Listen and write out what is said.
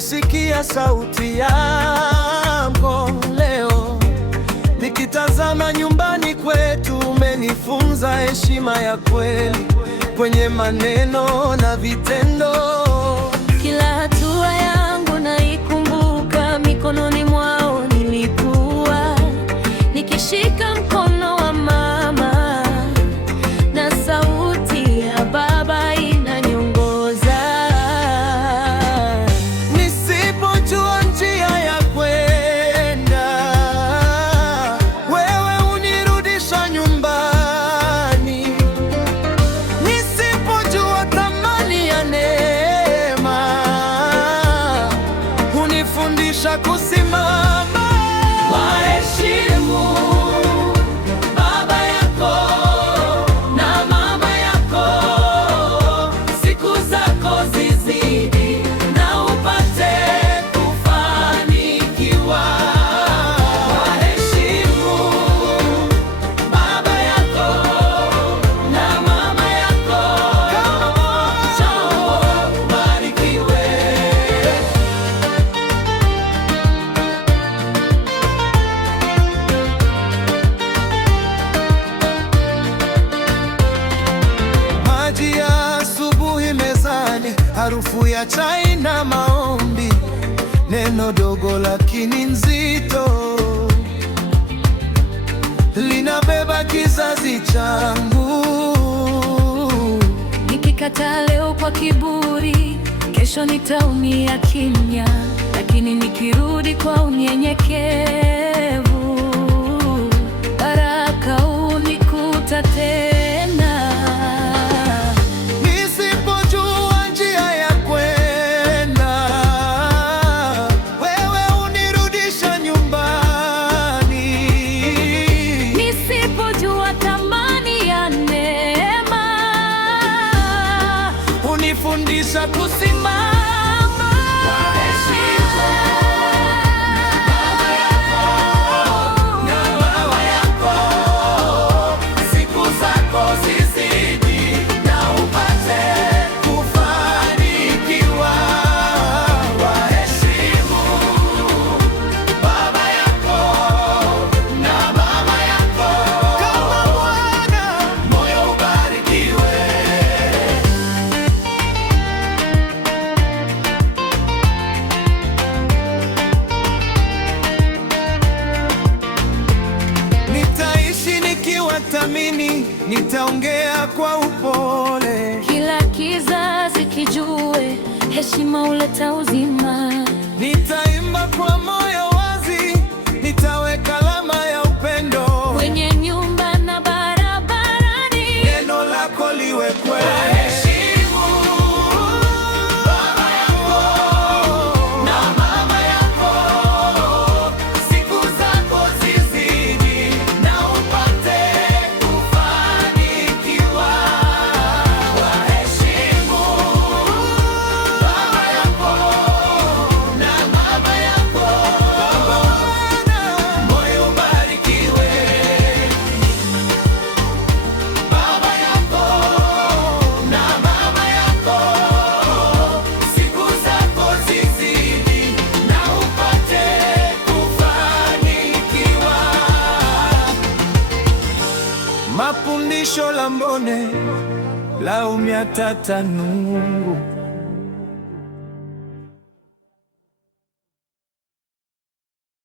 nimesikia sauti yako leo, nikitazama nyumbani kwetu. Umenifunza heshima ya kweli kwenye maneno na vitendo. Kila hatua yangu naikumbuka, mikononi mwao nilikuwa nikishika mkono wa mama, na sauti ya baba inaniongoza. Nisipojua njia ya kwenda, wewe unirudisha nyumbani. Nisipojua thamani ya neema, unifundisha kusimama. Waheshimu baba yako na mama yako, siku zako zizidi na upate kufanikiwa. Waheshimu baba yako na mama yako, chao ubarikiwe. Maji ya asubuhi mezani, harufu ya chai na maombi, neno dogo lakini nzito, linabeba kizazi changu. Nikikataa leo kwa kiburi, kesho nitaumia kimya, lakini nikirudi kwa unyenyekevu, baraka unikuta tena. Nisipojua njia ya kwenda, wewe unirudisha nyumbani. Nisipojua thamani ya neema, Unifundisha kusimama. siku zako zizidi na upate Kufanikiwa. Waheshimu baba yako na mama yako, Kama Bwana, moyo ubarikiwe. nitaishi nikiwathamini, nitaongea kwa upole, Kila kizazi kijue, heshima huleta uzima. nitaimba kwa moyo wazi, nitaweka alama ya upendo. Kwenye nyumba na barabarani, Neno lako liwe kweli. waheshimu baba yako na mama yako, siku zako zizidi na upate kufanikiwa. Waheshimu baba yako na mama yako, moyo ubarikiwe. Baba yako na mama yako, siku zako zizidi na upate kufanikiwa. Mafundisho la mbone la umya tata nungu